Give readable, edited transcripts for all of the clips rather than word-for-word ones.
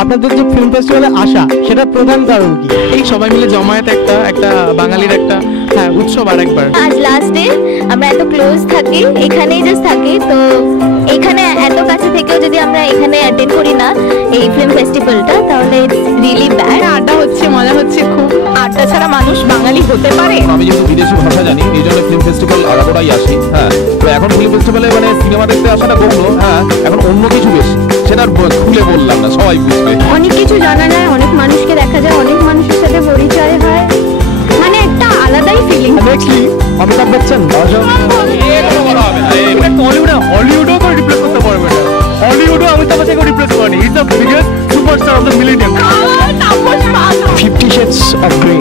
আপনাদের যে ফিল্ম ফেস্টিভ্যালে আসা সেটা প্রধান কারণ কি? এই সবাই মিলে জমায়েত একটা বাঙালির একটা উৎসব আর একবার। আজ লাস্ট ডে, আমরা এত ক্লোজ থাকি, এখানেই জাস্ট থাকি, তো এখানে এত কাছে থেকেও যদি আমরা এখানে অ্যাটেন্ড করি না এই ফিল্ম ফেস্টিভ্যালটা, তাহলে ইটস রিয়েলি ব্যাড। আড্ডা হচ্ছে, মজা হচ্ছে খুব। আড্ডা ছাড়া মানুষ বাঙালি হতে পারে? আমি যেহেতু বিদেশি ভাষা জানি, এই জন্য ফিল্ম ফেস্টিভ্যাল আলাদাই আসি। তো এখন ফিল্ম ফেস্টিভ্যালে মানে সিনেমা দেখতে আসাটা গৌণ, এখন অন্য কিছু বেশি, সেটা খুলে বললাম না, সবাই বুঝবে। অনেক কিছু জানা যায়, অনেক মানুষকে দেখা যায়, অনেক মানুষের সাথে পরিচয় হয়, মানে একটা আলাদাই ফিলিং। নেক্সটলি অমিতাভ বচ্চন টলিউডে হলিউডও করে রিপ্লেস করতে পারবে না, হলিউডও অমিতাভ বচ্চনকে রিপ্লেস করেনি। Is the biggest superstar of the millennium. 50 Shades of Grey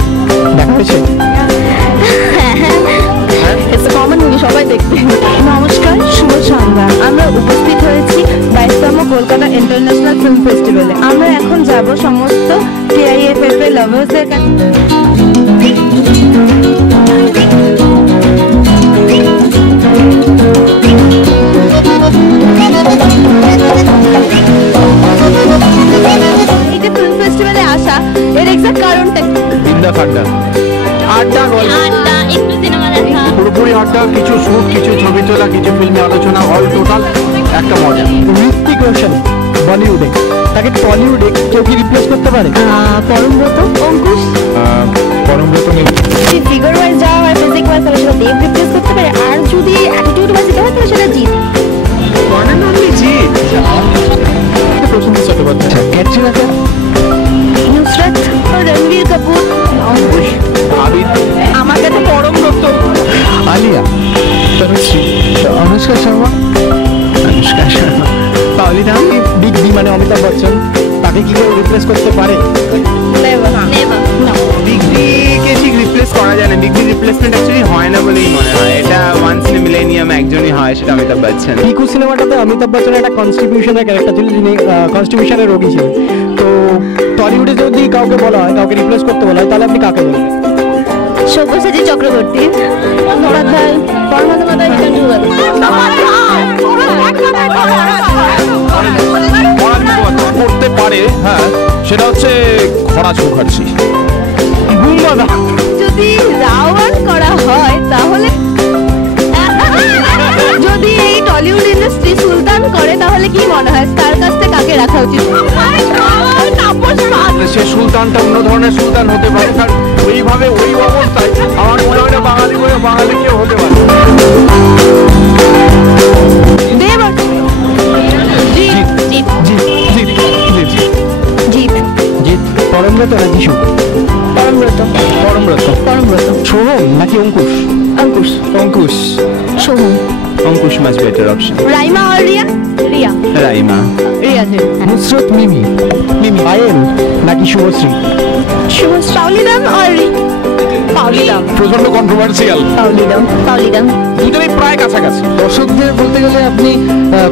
দেখা হয়েছে? ইটস আ কমন মুভি, সবাই দেখবে। নমস্কার, শুভ সন্ধ্যা। আমরা উপস্থিত হয়েছি 22তম কলকাতা ইন্টারন্যাশনাল ফিল্ম ফেস্টিভ্যালে। আমরা এখন যাব সমস্ত টিআইএফএফ এর লাভার্সদের কাছে। এই যে ফিল্ম ফেস্টিভ্যালে আসা, এর এক্সাক্ট কারণটা কি? বিন্দা ফান্ডা আড্ডা, গল্প, আড্ডা, একটু সিনেমা দেখা, পুরোপুরি আড্ডা, কিছু শুট, কিছু ছবি তোলা, কিছু ফিল্মে আলোচনা, অল টোটাল একটা মজা। ঋত্বিক রোশন বলিউডে, তাকে টলিউডে কেউ কি রিপ্লেস করতে পারে? পরমব্রত, অঙ্কুশ। পরমব্রত যদি ফিগার ওয়াইজ যাওয়া হয়, ফিজিক ওয়াইজ, তাহলে সেটা দেব রিপ্লেস করতে পারে। আর যদি অ্যাটিটিউড ওয়াইজ যাওয়া হয়, তাহলে সেটা জিৎ। প্রসেনজিৎ চট্টোপাধ্যায়, ক্যাটরিনা কাইফ, নুসরাত, রণবীর কাপুর, অঙ্কুশ। আবিদ, আমাকে তো পরমব্রত। আলিয়া, তনুশ্রী, অনুষ্কা শর্মা, পাওলি দাম। বিগ বি মানে অমিতাভ বচ্চন, তাকে কি কেউ রিপ্লেস করতে পারে? নেভার। বিগ বিকে ঠিক রিপ্লেস করা যায় না। বিগ বি রিপ্লেসমেন্ট অ্যাকচুয়ালি হয় না বলেই মনে হয়। এটা ওয়ান্স ইন এ মিলেনিয়াম একজনই হয়, সেটা অমিতাভ বচ্চন। পিকু সিনেমাটাতে অমিতাভ বচ্চনের একটা কনস্টিটিউশনের ক্যারেক্টার ছিল, যিনি কনস্টিটিউশনের রোগী ছিলেন। তো টলিউডে যদি কাউকে বলা হয়, কাউকে রিপ্লেস করতে বলা হয়, তাহলে আপনি কাকে বলবেন? সব্যসাচী চক্রবর্তী, বন্দ্যোপাধ্যায়, পরমাত্মাদায়, রিটার্ন টু করতে পারে, সেটা হচ্ছে খরাজ মুখার্জি। যদি রাওয়ান করা হয়, তাহলে যদি এই টলিউড ইন্ডাস্ট্রি সুলতান করে, তাহলে কি মনে হয় তার কাছ থেকে কাকে রাখা উচিত? সে সুলতানটা অন্য ধরনের সুলতান হতে পারে, কারণ ওইভাবে ওই অবস্থায় আমার মনে হয় না বাঙালি বলে বাঙালি কেউ হতে পারে। দেব, জিৎ, জিৎ, জিৎ, জিৎ, পরমব্রত না যিশু? পরমব্রত, পরমব্রত, পরমব্রত, সোহম নাকি অঙ্কুশ? অঙ্কুশ, অঙ্কুশ, সোহম, অঙ্কুশ মাছ বেটার অপশন। রাইমা আর রিয়া? রিয়া, রাইমা, রিয়া জি। নুসরত মিমি, পায়েল নাকি শুভশ্রী? পাউলিদাম আর পাউলিদাম, প্রচন্ড কন্ট্রোভার্সিয়াল, পাউলিদাম। দুজনেই প্রায় কাছাকাছি। দর্শকদের বলতে গেলে আপনি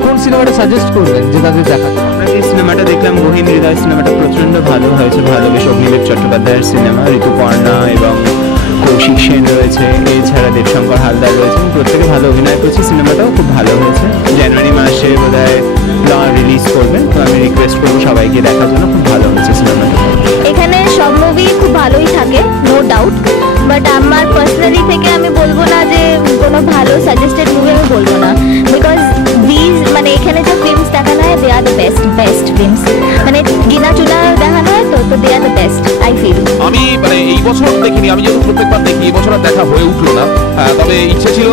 কোন সিনেমাটা সাজেস্ট করবেন যে তাদের দেখা? আমরা যে সিনেমাটা দেখলাম গহীন হৃদয়, সিনেমাটা প্রচন্ড ভালো হয়েছে, ভালোবেসে অগ্নিদেব চট্টোপাধ্যায়ের সিনেমা। ঋতুপর্ণা এবং কৌশিক সেন রয়েছে, এছাড়া দেবশঙ্কর হালদার রয়েছে, প্রত্যেকে ভালো অভিনয় করছে। সিনেমাটাও খুব ভালো হয়েছে। জানুয়ারি মাসে বোধহয় রিলিজ করবে, তো আমি রিকোয়েস্ট করবো সবাইকে দেখার জন্য। খুব ভালো হয়েছে সিনেমাটা। এখানে সব মুভি খুব ভালোই থাকে, নো ডাউট, বাট আমার পার্সোনালি থেকে আমি বলবো না যে কোনো ভালো সাজেস্টেড মুভি আমি বলবো না, বিকজ দিজ মানে এখানে যে ফিল্মস দেখানো হয়, they are the best films, মানে গিনা চুনা দেখানো হয়, তো they are the best I feel. আমি মানে এই বছর দেখিনি, আমি যেহেতু প্রত্যেকবার দেখি, এই বছর আর দেখা হয়ে উঠলো না। তবে ইচ্ছে ছিল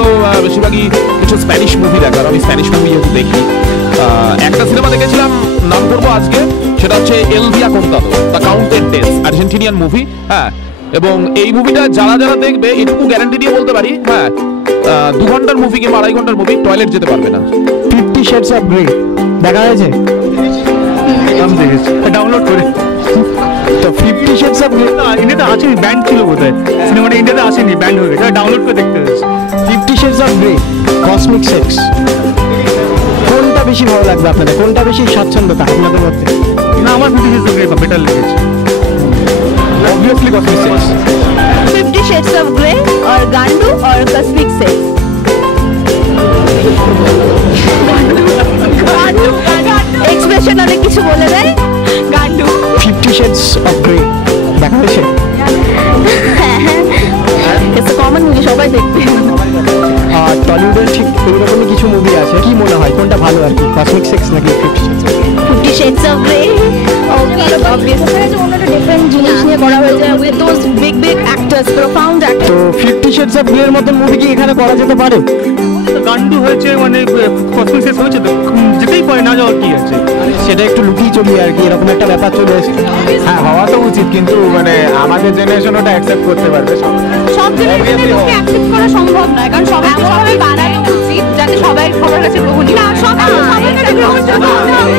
বেশিরভাগই কিছু স্প্যানিশ মুভি দেখার। আমি স্প্যানিশ মুভি যেহেতু দেখি, একটা সিনেমা দেখেছিলাম, নাম করবো আজকে, সেটা হচ্ছে El Dia Contado, the counted days, Argentinian movie. এবং এই মুভিটা যারা যারা দেখবে, এটুকু গ্যারান্টি দিয়ে বলতে পারি, 2 ঘন্টার মুভি কিংবা 2.5 ঘন্টার মুভি, টয়লেট যেতে পারবে না। 50 Shades of Grey দেখা হয়েছে? আমি দেখেছি, ডাউনলোড করে। তো 50 Shades of Grey ইন্ডিয়াতে আসেনি, ব্যান্ড ছিল বোধহয় সিনেমাটা, ইন্ডিয়াতে আসেনি, ব্যান্ড হয়ে গেছে, ডাউনলোড করে দেখতে হয়েছে। 50 Shades of Grey, cosmic sex, কোনটা বেশি ভালো লাগবে আপনাদের? কোনটা বেশি স্বাচ্ছন্দ্যতা আপনাদের মধ্যে? না, আমার 50 Shades of Grey বেটার লেগেছে। Obviously cosmic sex. 50 Shades of Grey or Gandu or Cosmic Sex? Expression অনেক কিছু বলে দেয়। গান্ডু। অফ গ্রে দেখা হয়েছে? ইটস আ কমন মুভি, সবাই দেখবে। আর টলিউডের ঠিক এইরকমই কিছু মুভি আছে, কি মনে হয় কোনটা ভালো আর কি, কসমিক সেক্স নাকি 50 Shades of Grey ডিফারেন্ট জিনিস নিয়ে করা হয়েছে with those big big actors, profound actor. তো 50 Shades of Grey এর মতন মুভি কি এখানে করা যেতে পারে? গান্ডু হয়েছে মানে কসমিক সেক্স হয়েছে তো যেতেই পারে, না যাওয়ার কি আছে। সেটা একটু লুকিয়ে চলি আর কি, এরকম একটা ব্যাপার চলে এসেছে। হ্যাঁ, হওয়া তো উচিত, কিন্তু মানে আমাদের জেনারেশন ওটা অ্যাকসেপ্ট করতে পারবে সব জেনারেশনের লোককে অ্যাকসেপ্ট করা সম্ভব নয়, কারণ সবাই বানানো উচিত যাতে সবাই সবার কাছে গ্রহণীয়। না, সবার কাছে গ্রহণযোগ্য হতে হবে,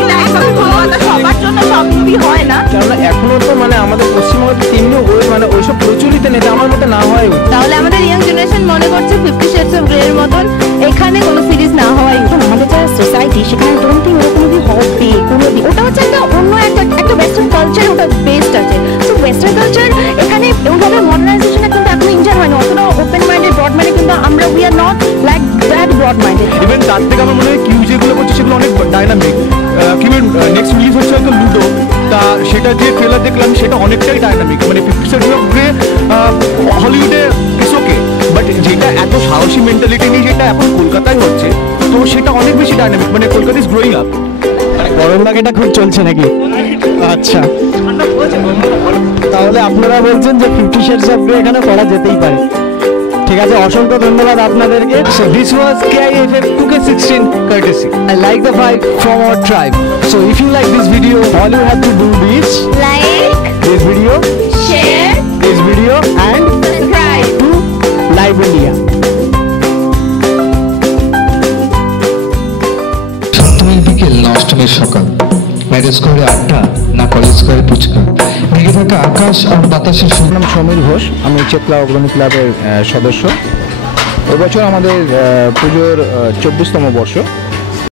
এটা একদম কোনো কথা, সবার জন্য সব মুভি হয় না। কেননা এখনো তো মানে আমাদের পশ্চিমবঙ্গের তেমনি ওই মানে ওইসব প্রচলিত নেই, এটা আমার মতে না হয় উচিত। তাহলে আমাদের ইয়াং জেনারেশন মনে করছে 50 Shades of Grey এর মতন এখানে কোনো সিরিজ না হওয়াই উচিত। আমাদের যারা সোসাইটি সেখানে ডোন্ট থিঙ্ক ওরকম মুভি হবে কোনোদিন। ওটা হচ্ছে একটা অন্য একটা ওয়েস্টার্ন কালচার, ওটা বেসড আছে। সো ওয়েস্টার্ন কালচার এখানে ওইভাবে মডার্নাইজেশনে কিন্তু এখনো ইনজার হয়নি, অতটা ওপেন মাইন্ডেড ব্রড মাইন্ডেড কিন্তু আমরা we are not like that broad minded. Even তার থেকে আমার মনে হয় কিউ যেগুলো করছে সেগুলো অনেক ডাইনামিক। কিউএর নেক্সট রিলিজ হচ্ছে হয়তো লুডো, তা সেটা যে ট্রেলার দেখলাম সেটা অনেকটাই ডাইনামিক। মানে 50 Shades of Grey হলিউডে ইটস ওকে, বাট যেটা এত সাহসী মেন্টালিটি নিয়ে যেটা এখন কলকাতায় হচ্ছে, তো সেটা অনেক বেশি ডাইনামিক। মানে কলকাতা ইজ গ্রোয়িং আপ। গরম লাগাটা খুব চলছে নাকি? আচ্ছা, তাহলে আপনারা বলছেন যে 50 Shades of Grey এখানে করা যেতেই পারে। ঠিক আছে, অসংখ্য ধন্যবাদ আপনাদেরকে। So this was KIFF 2K16 courtesy. I like the vibe from our tribe. So if you like this video, all you have to do is like, this video, share, this video and subscribe. to Live India. সপ্তমীর বিকেল না অষ্টমীর সকাল, marriage করে আড্ডা না college করে পুচকা, ভেঙে থাকা আকাশ আর বাতাসের আমার নাম সমীর ঘোষ, আমি চেতলা অগ্রণী ক্লাবের সদস্য। এবছর আমাদের পুজোর 24তম বর্ষ।